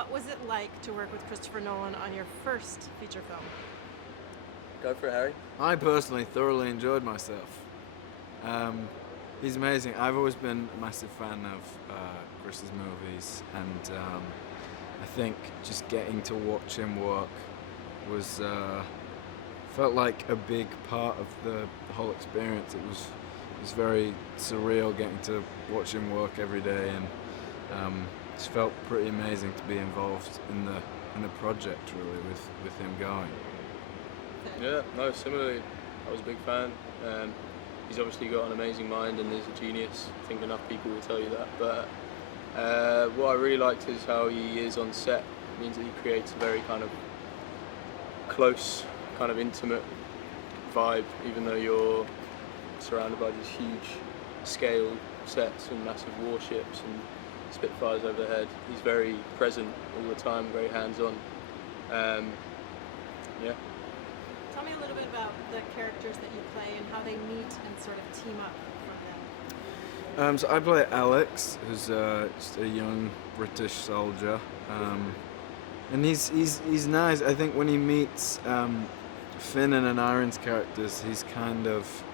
what was it like to work with Christopher Nolan on your first feature film? Go for it, Harry. I personally thoroughly enjoyed myself. He's amazing. I've always been a massive fan of Chris's movies, and I think just getting to watch him work was felt like a big part of the whole experience. It was very surreal getting to watch him work every day, and it felt pretty amazing to be involved in the project really with him going. Yeah, no, similarly, I was a big fan. He's obviously got an amazing mind and is a genius. I think enough people will tell you that. But what I really liked is how he is on set. It means that he creates a very kind of close, kind of intimate vibe, even though you're surrounded by these huge scale sets and massive warships and Spitfires overhead. He's very present all the time, very hands-on. Yeah. Tell me a little bit about the characters that you play and how they meet and sort of team up from them. So I play Alex, who's just a young British soldier, and he's nice. I think when he meets Finn and Aneurin's characters, he's kind of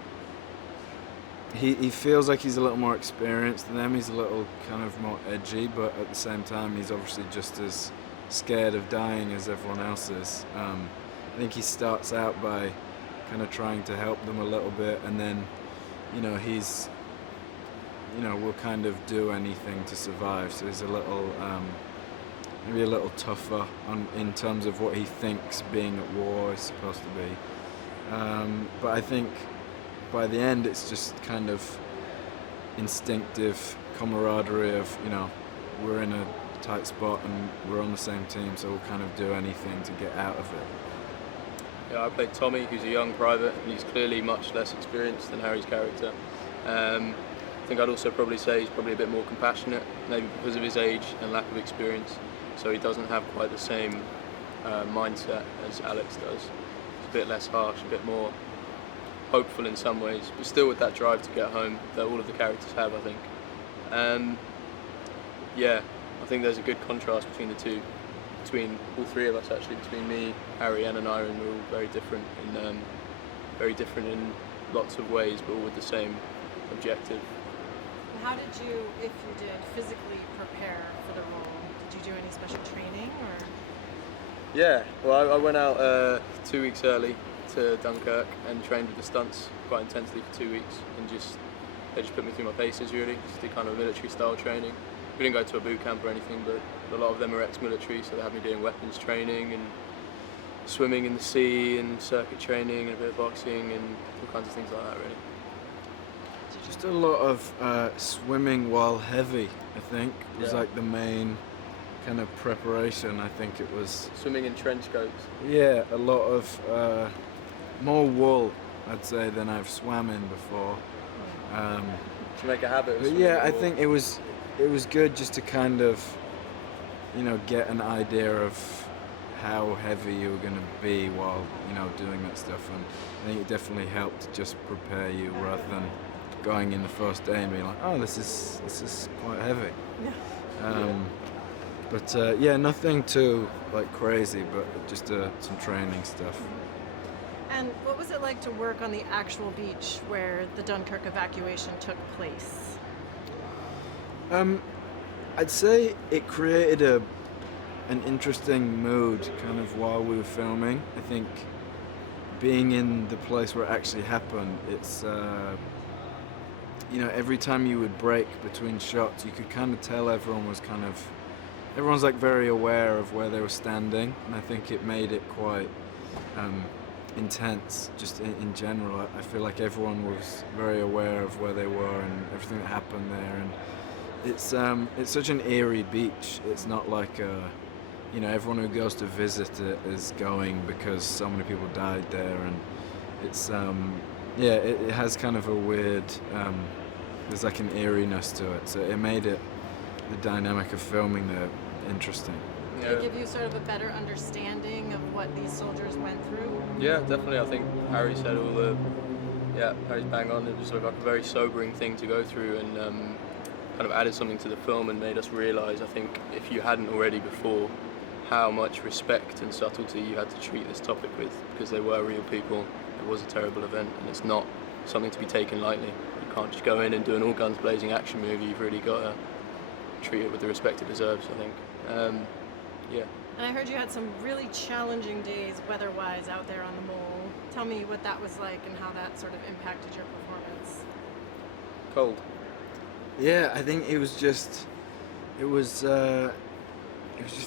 he feels like he's a little more experienced than them. He's a little kind of more edgy, but at the same time, he's obviously just as scared of dying as everyone else is. I think he starts out by kind of trying to help them a little bit, and then, he's, will kind of do anything to survive. So he's a little, maybe a little tougher in terms of what he thinks being at war is supposed to be. But I think by the end, it's just kind of instinctive camaraderie of, we're in a tight spot and we're on the same team, so we'll kind of do anything to get out of it. Yeah, I played Tommy, who's a young private, and he's clearly much less experienced than Harry's character. I think I'd also probably say he's probably a bit more compassionate, maybe because of his age and lack of experience, so he doesn't have quite the same mindset as Alex does. He's a bit less harsh, a bit more hopeful in some ways, but still with that drive to get home that all of the characters have, I think. Yeah, I think there's a good contrast between the two. Between all three of us, actually, between me, Harry, and Aneurin, we're all very different in lots of ways, but all with the same objective. And how did you, if you did, physically prepare for the role? Did you do any special training, or? Yeah, well, I went out 2 weeks early to Dunkirk and trained with the stunts quite intensely for 2 weeks, and they just put me through my paces really, just did kind of military style training. We didn't go to a boot camp or anything, but a lot of them are ex-military, so they had me doing weapons training and swimming in the sea and circuit training and a bit of boxing and all kinds of things like that, really. Just a lot of swimming while heavy, I think, was like the main kind of preparation. I think it was swimming in trench coats. Yeah, a lot of more wool, I'd say, than I've swam in before. To make a habit of but swimming. Yeah, I think it was good just to kind of, get an idea of how heavy you were going to be while, doing that stuff. And I think it definitely helped to just prepare you rather than going in the first day and being like, oh, this is quite heavy. But nothing too crazy, but just some training stuff. And what was it like to work on the actual beach where the Dunkirk evacuation took place? I'd say it created an interesting mood kind of while we were filming. I think being in the place where it actually happened, it's every time you would break between shots, you could kind of tell everyone's very aware of where they were standing, and I think it made it quite intense just in general. I feel like everyone was very aware of where they were and everything that happened there, and it's such an eerie beach. It's not like everyone who goes to visit it is going because so many people died there, and it's it has kind of a weird there's like an eeriness to it, so it made the dynamic of filming there interesting. Did it give you sort of a better understanding of what these soldiers went through? Yeah, definitely. I think Harry said Harry's bang on. It was sort of like a very sobering thing to go through, and kind of added something to the film and made us realise, I think, if you hadn't already before, how much respect and subtlety you had to treat this topic with, because they were real people. It was a terrible event, and it's not something to be taken lightly. You can't just go in and do an all guns blazing action movie. You've really got to treat it with the respect it deserves, I think. Yeah. And I heard you had some really challenging days weather-wise out there on the mole. Tell me what that was like and how that sort of impacted your performance. Cold. Yeah, I think it was just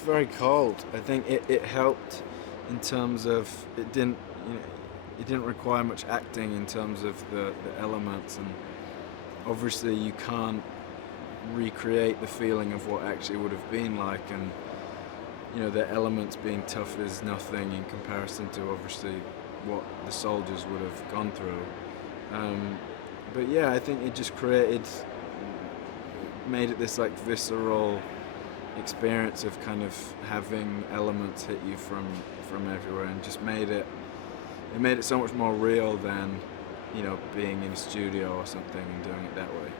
very cold. I think it helped in terms of it didn't require much acting in terms of the elements, and obviously you can't recreate the feeling of what actually would have been like, and the elements being tough is nothing in comparison to obviously what the soldiers would have gone through. But yeah, I think it just made it this like visceral experience of kind of having elements hit you from everywhere, and just made it so much more real than being in a studio or something and doing it that way.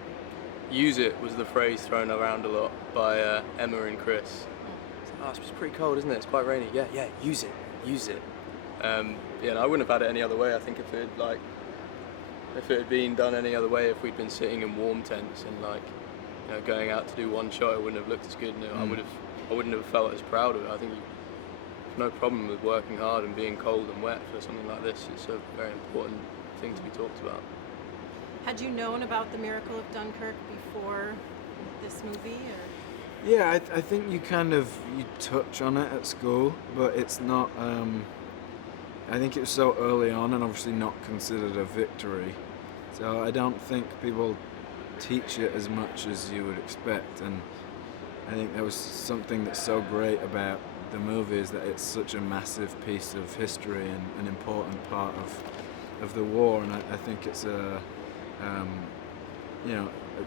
Use it was the phrase thrown around a lot by Emma and Chris. Oh, it's pretty cold, isn't it? It's quite rainy. Yeah, use it. And I wouldn't have had it any other way. I think if it had been done any other way, if we'd been sitting in warm tents and going out to do one shot, it wouldn't have looked as good. I wouldn't have felt as proud of it. I think there's no problem with working hard and being cold and wet for something like this. It's a very important thing to be talked about. Had you known about the miracle of Dunkirk before this movie? Or? Yeah, I think you touch on it at school, but it's not. I think it was so early on and obviously not considered a victory. So I don't think people teach it as much as you would expect, and I think there was something that's so great about the movie is that it's such a massive piece of history and an important part of the war, and I think it's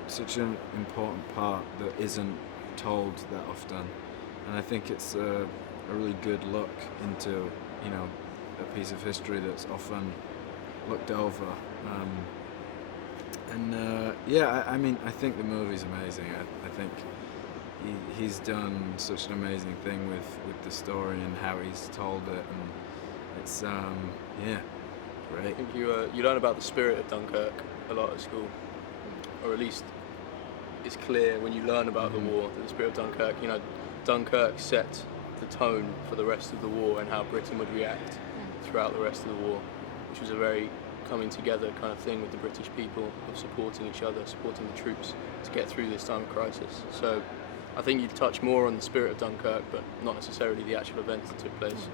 such an important part that isn't told that often, and I think it's a really good look into a piece of history that's often looked over. I think the movie's amazing. I think he's done such an amazing thing with the story and how he's told it, and it's great. I think you learn about the spirit of Dunkirk a lot at school, or at least it's clear when you learn about the war that the spirit of Dunkirk, Dunkirk set the tone for the rest of the war and how Britain would react throughout the rest of the war, which was a very coming together kind of thing with the British people, of supporting each other, supporting the troops to get through this time of crisis. So I think you touch more on the spirit of Dunkirk, but not necessarily the actual events that took place.